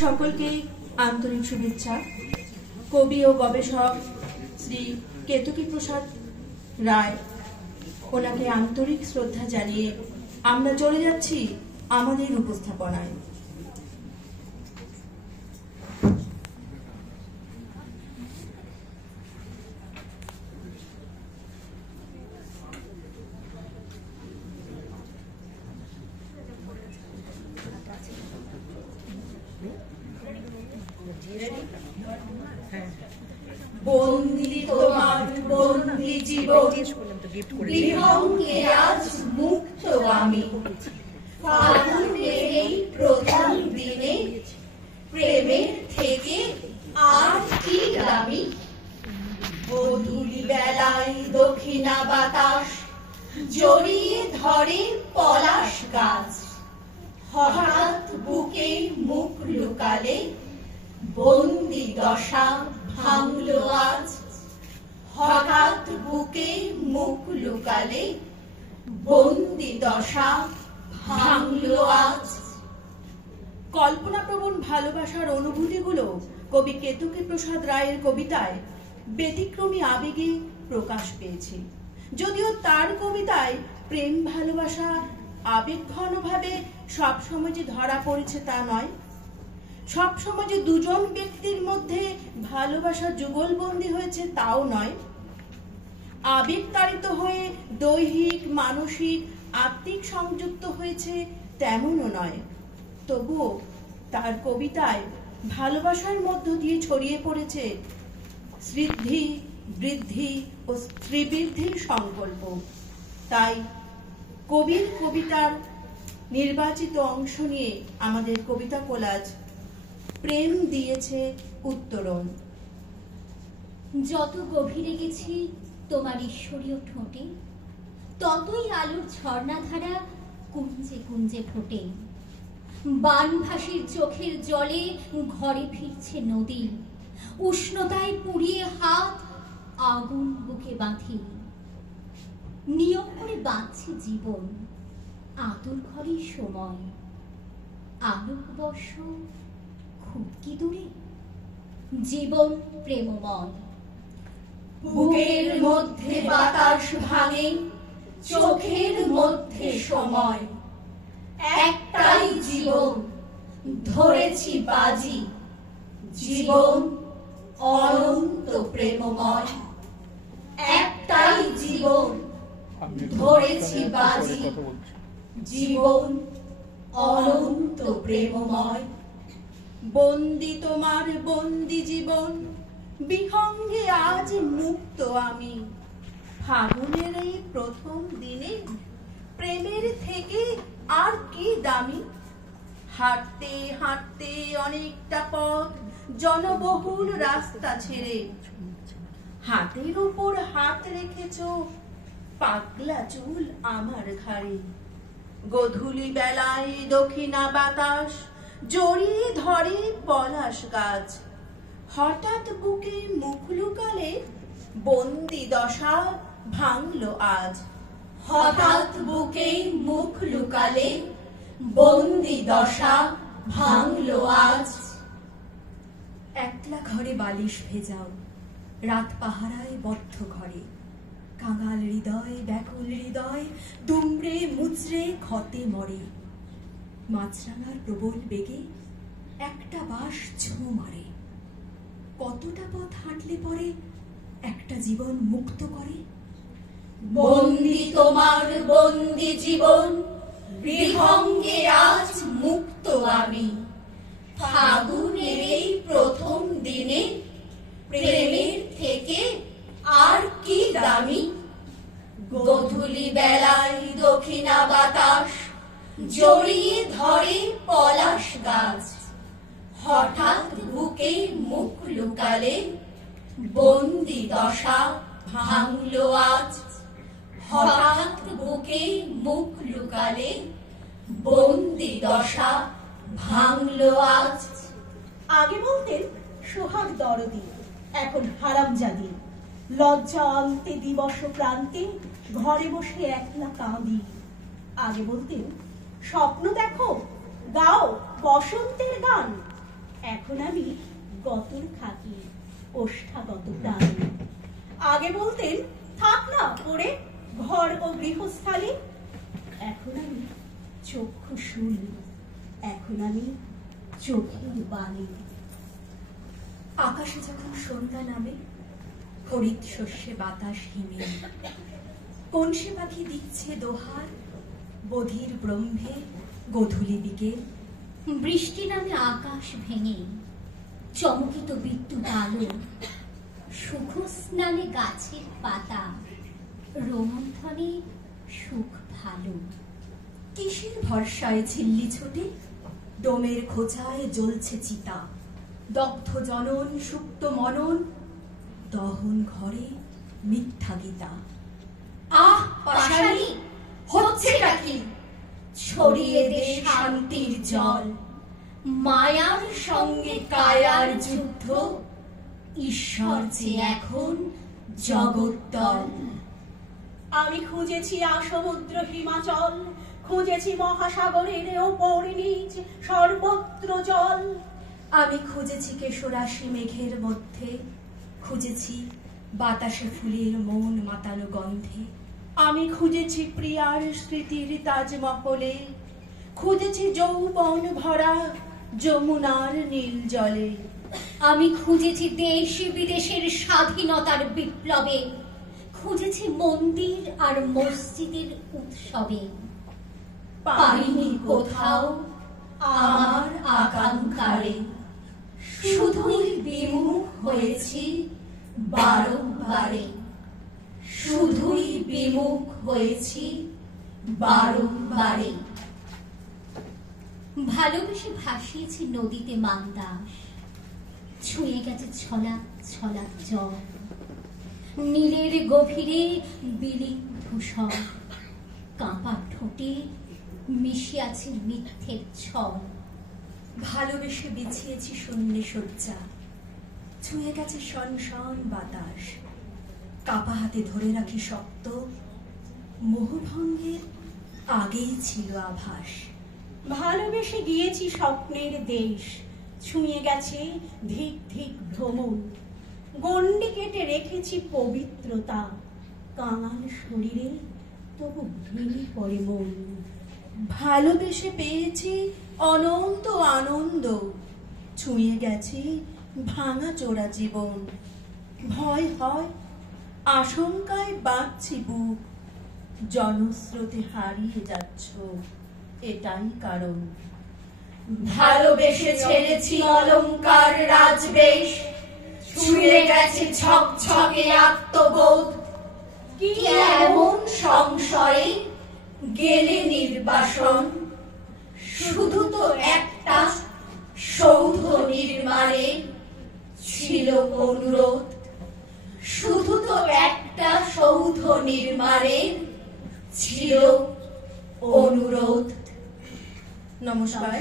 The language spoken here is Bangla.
সকলকে আন্তরিক শুভেচ্ছা। কবি ও গবেষক শ্রী কেতকী প্রসাদ রায়, ওনাকে আন্তরিক শ্রদ্ধা জানিয়ে আমরা চলে যাচ্ছি আমাদের উপস্থাপনায়। বন্দি তোমার বন্দি জীবন, বিহঙ্গে আজ মুক্ত আমি। ফাল্গুনের এই প্রথম দিনে প্রেমের থেকে আর কি দামি। বধূলি বেলায় দক্ষিণা বাতাস জড়িয়ে ধরে পলাশ গাছ। হঠাৎ বুকে মুখ লুকালে বন্দি দশা ভাঙলো আজ। হঠাৎ বুকে মুখ লুকালে বন্দি দশা ভাঙলো আজ। কল্পনাপ্রবণ ভালোবাসার অনুভূতিগুলো কবি কেতকী প্রসাদ রায়ের কবিতায় ব্যতিক্রমী আবেগে প্রকাশ পেয়েছে। যদিও তার কবিতায় প্রেম ভালোবাসা আবেগঘনভাবে সবসময় যে ধরা পড়েছে তা নয়, সবসময় যে দুজন ব্যক্তির মধ্যে ভালোবাসা যুগলবন্দী হয়েছে তাও নয়, আবেগতাড়িত হয়ে দৈহিক মানসিক আত্মিক সংযুক্ত হয়েছে তেমনও নয়। তবুও তার কবিতায় ভালোবাসার মধ্য দিয়ে ছড়িয়ে পড়েছে সিদ্ধি বৃদ্ধি ও শ্রীবৃদ্ধির সংকল্প। তাই কবির কবিতার নির্বাচিত অংশ নিয়ে আমাদের কবিতা কোলাজ প্রেম দিয়েছে উত্তরণ। যত গভীরে গেছি তোমার ঈশ্বরীয় ঠোঁটে, ততই আলোর ঝর্ণাধারা কুঞ্জে কুঞ্জে ফোটে। বানভাসীর চোখের জলে ঘরে ফিরছে নদী, উষ্ণতায় পুড়িয়ে হাত আগুন বুকে বাঁধি। নিয়ম করে বাঁধছে জীবন, আদর ঘরে সময়। আলোক বর্ষ খুব কি দূরে, জীবন প্রেমময়। বুকের মধ্যে বাতাস ভাঙে, চোখের মধ্যে সময়। একটাই জীবন ধরেছি বাজি, জীবন অনন্ত প্রেমময়। একটাই জীবন ধরেছি বাজি, জীবন অনন্ত প্রেমময়। বন্দি তোমার বন্দি জীবন, বিহঙ্গে আজ মুক্ত আমি। ফাগুনের এই প্রথম দিনে প্রেমের থেকে আর কি দামি। হাঁটতে হাঁটতে অনেকটা পথ জনবহুল রাস্তা ছেড়ে, হাতের উপর হাত রেখেছ পাগলা চুল আমার ঘাড়ে। গধূলি বেলায় দক্ষিণা বাতাস জড়িয়ে ধরে পলাশ গাছ। হঠাৎ বুকে মুখ লুকালে বন্দি দশা ভাঙলো আজ। হঠাৎ বুকে মুখ লুকালে বন্দি দশা ভাঙলো আজ। একলা ঘরে বালিশ ভেজাও, রাত পাহারায় বদ্ধ ঘরে। কাঙাল হৃদয় ব্যাকুল হৃদয় দুমড়ে মুচড়ে ক্ষতে মরে। মাছরাঙার প্রবল বেগে একটা বাঁশ ছোঁ মারে। কতটা পথ হাঁটলে পরে একটা জীবন মুক্ত করে। বন্দি তোমার বন্দি জীবন, বিহঙ্গে আজ মুক্ত আমি। ফাগুনের এই প্রথম দিনে প্রেমের থেকে আর কি দামি। গধূলি বেলায় দক্ষিণা বাতাস জড়িয়ে ধরে পলাশ গাছ। হঠাৎ বুকে মুখ লুকালে বন্দি দশা ভাঙলো আজ। হঠাৎ বুকে মুখ লুকালে বন্দি দশা ভাঙলো আজ। আগে বলতেন সোহাগ দরদি, এখন হারামজাদি। লজ্জা আনতে দিবস প্রান্তে ঘরে বসে একলা কাঁদি। আগে বলতেন স্বপ্ন দেখো, গাও বসন্তের গান। এখন আমি গতর খাকি ওষ্ঠাগত প্রাণী। আগে বলতেন থাক না পড়ে ঘর ও গৃহস্থালী, এখন আমি চক্ষুশূল, এখন আমি চোখের বাণী। আকাশে যখন সন্ধ্যা নামে, হরিৎ শস্যে বাতাস হিমে, কনসে পাখি দিচ্ছে দোহার, বধির ব্রহ্মে গোধূলি বিকেল। বৃষ্টি নামে আকাশ ভেঙে, চমকিত বিদ্যুৎ আলো, সুখ স্নানে গাছের পাতা, রোমন্থনে সুখ ভালো। কিসের ভরসায় ঝিল্লি ছোটে, ডোমের খোঁচায় জ্বলছে চিতা, দগ্ধ জনন সুপ্ত মনন, দহন ঘরে মিথ্যা গীতা। আহ পাষাণী, হচ্ছেটা কি? ছড়িয়ে দে শান্তির জল, মায়ার সঙ্গে কায়ার যুদ্ধ, ঈশ্বর যে এখন জগদ্দল। আমি খুঁজেছি আসমুদ্র হিমাচল, খুঁজেছি মহাসাগরের ওপর নিচ সর্বত্র জল। আমি খুঁজেছি কেশরাশি মেঘের মধ্যে, খুঁজেছি বাতাসে ফুলের মন মাতানো গন্ধে। আমি খুঁজেছি প্রিয়ার স্মৃতির তাজমহলে, খুঁজেছি যৌবন ভরা যমুনার নীল জলে। আমি খুঁজেছি দেশ বিদেশের স্বাধীনতার বিপ্লবে, খুঁজেছি মন্দির আর মসজিদের উৎসবে। পাইনি কোথাও আমার আকাঙ্ক্ষারে, শুধুই বিমুখ হয়েছি বারংবারে, শুধুই বিমুখ হয়েছি বারংবারে। ভালোবেসে ভাসিয়েছি নদীতে মান্দাস, ছুঁয়ে গেছে ছলা ছলা জল, নীলের গভীরে বিলীন ধূসর, কাঁপা ঠোঁটে মিশে আছে মিথ্যের ছল। ভালোবেসে বিছিয়েছি শূন্যে শয্যা, ছুঁয়ে গেছে শনশন বাতাস, কাপা হাতে ধরে রাখি শক্ত, মোহভঙ্গের আগেই ছিল আভাস। ভালোবেসে গিয়েছি স্বপ্নের দেশ, ছুঁয়ে গেছে ধিক ধিক ভ্রমণ, গণ্ডি কেটে রেখেছি পবিত্রতা, কাঙাল শরীরে তবু ভেঙে পড়ে মন। ভালোবেসে পেয়েছি অনন্ত আনন্দ, ছুঁয়ে গেছে ভাঙা চোরা জীবন। ভয় হয়, আশঙ্কায় বাঁধছি বুক, জনস্রোতে হারিয়ে যাচ্ছ, এটাই কারণ। ভালোবেসে ছেড়েছি অলংকার রাজবেশ, ছুঁয়ে গেছে ঝকঝকে আত্মবোধ। কি এমন সংশয়ে গেলে নির্বাসন, শুধু তো একটা সৌধ নির্মাণে ছিল অনুরোধ, শুধু তো একটা সৌধ নির্মাণে ছিল অনুরোধ। নমস্কার।